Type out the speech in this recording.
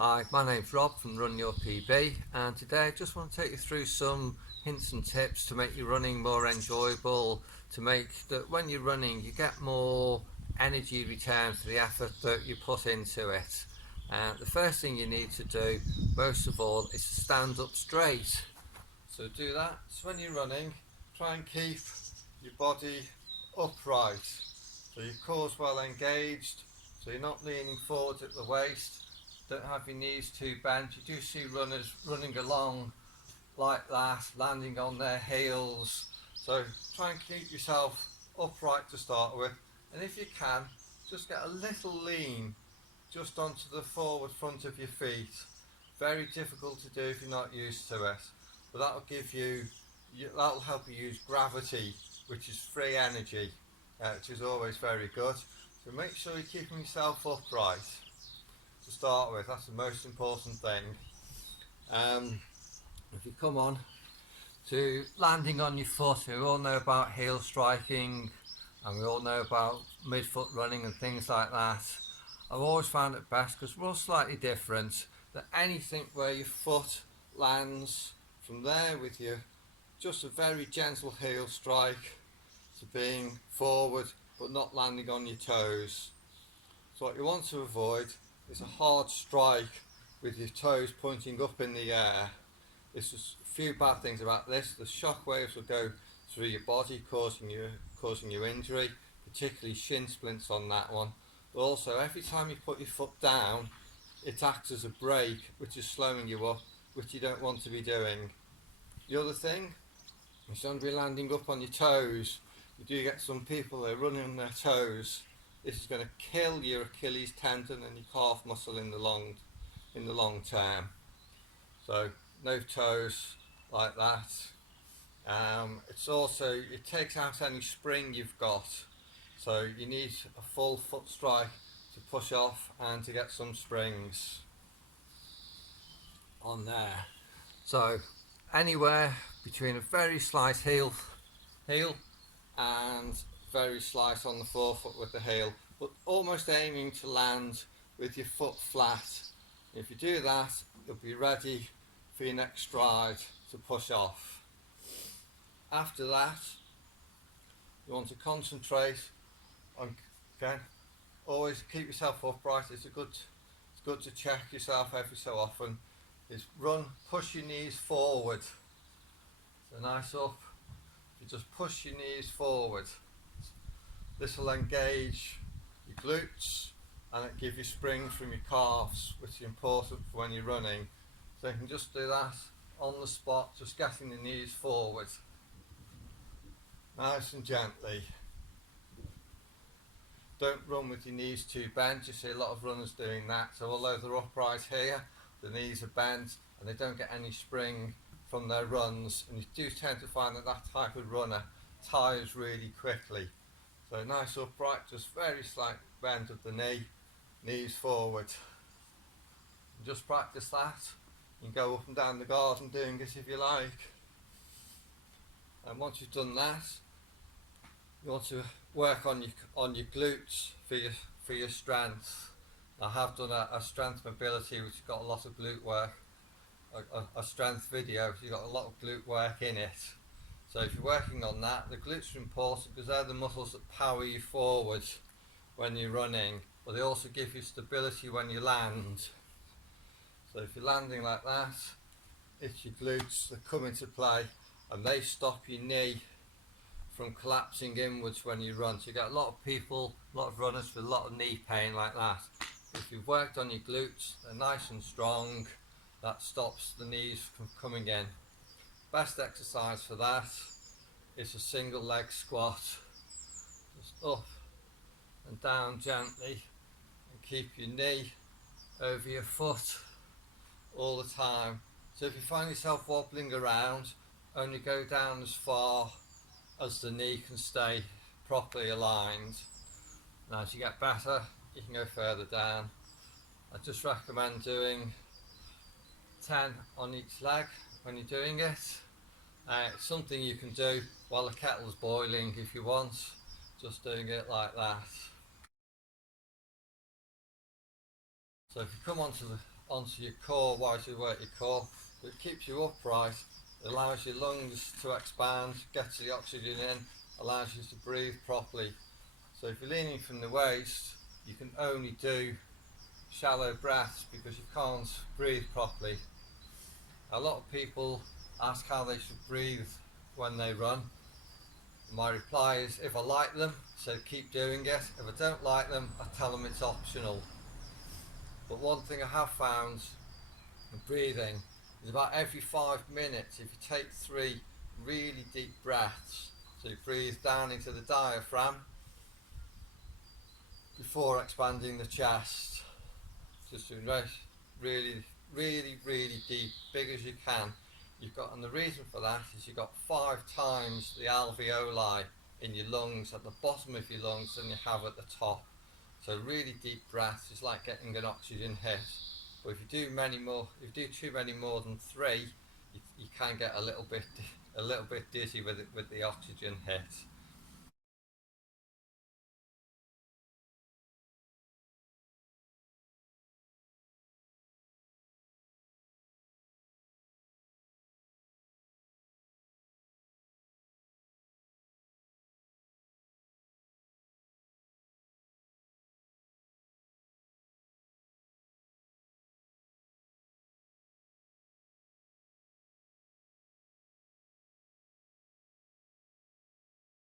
Hi, my name's Rob from Run Your PB, and today I just want to take you through some hints and tips to make your running more enjoyable, to make that when you're running you get more energy return for the effort that you put into it. And the first thing you need to do, most of all, is to stand up straight. So do that. So when you're running, try and keep your body upright, so your core's well engaged, so you're not leaning forward at the waist. Don't have your knees too bent. You do see runners running along like that, landing on their heels. So try and keep yourself upright to start with, and if you can, just get a little lean just onto the forward front of your feet. Very difficult to do if you're not used to it, but that'll help you use gravity, which is free energy, which is always very good. So make sure you're keeping yourself upright to start with. That's the most important thing. If you come on to landing on your foot, we all know about heel striking and we all know about midfoot running and things like that. I've always found it best, because we're all slightly different, that anything where your foot lands from there with your just a very gentle heel strike to being forward but not landing on your toes. So what you want to avoid is a hard strike with your toes pointing up in the air. There's just a few bad things about this. The shock waves will go through your body, causing you injury, particularly shin splints on that one. But also, every time you put your foot down, it acts as a brake, which is slowing you up, which you don't want to be doing. The other thing is, don't be landing up on your toes. You do get some people that are running on their toes. This is going to kill your Achilles tendon and your calf muscle in the long term. So no toes like that. It takes out any spring you've got. So you need a full foot strike to push off and to get some springs on there. So anywhere between a very slight heel and very slight on the forefoot with the heel, but almost aiming to land with your foot flat. If you do that, you'll be ready for your next stride to push off. After that, you want to concentrate on, again, always keep yourself upright. It's good to check yourself every so often. Is push your knees forward. So nice up. You just push your knees forward. This will engage your glutes and it gives you spring from your calves, which is important for when you're running. So you can just do that on the spot, just getting the knees forward, nice and gently. Don't run with your knees too bent. You see a lot of runners doing that. So although they're upright here, the knees are bent and they don't get any spring from their runs, and you do tend to find that that type of runner tires really quickly. So nice upright, just very slight bend of the knee, knees forward. And just practice that. You can go up and down the garden doing it if you like. And once you've done that, you want to work on your glutes for your strength. I have done a strength mobility which has got a lot of glute work, a strength video, which has got a lot of glute work in it. So if you're working on that, the glutes are important because they're the muscles that power you forward when you're running, but they also give you stability when you land. So if you're landing like that, it's your glutes that come into play and they stop your knee from collapsing inwards when you run. So you get a lot of people, a lot of runners with a lot of knee pain like that. If you've worked on your glutes, they're nice and strong, that stops the knees from coming in. Best exercise for that is a single leg squat. Just up and down gently and keep your knee over your foot all the time. So if you find yourself wobbling around, only go down as far as the knee can stay properly aligned. Now as you get better, you can go further down. I just recommend doing 10 on each leg when you're doing it. It's something you can do while the kettle's boiling if you want, just doing it like that. So if you come onto onto your core while you work your core. It keeps you upright, it allows your lungs to expand, gets the oxygen in, allows you to breathe properly. So if you're leaning from the waist, you can only do shallow breaths because you can't breathe properly. A lot of people ask how they should breathe when they run. My reply is, if I like them, so keep doing it. If I don't like them, I tell them it's optional. But one thing I have found with breathing is about every 5 minutes, if you take 3 really deep breaths, so you breathe down into the diaphragm before expanding the chest, just doing really, really deep, big as you can. And the reason for that is you've got 5 times the alveoli in your lungs at the bottom of your lungs than you have at the top. So really deep breaths is like getting an oxygen hit. But if you do too many more than 3, you can get a little bit dizzy with the oxygen hit.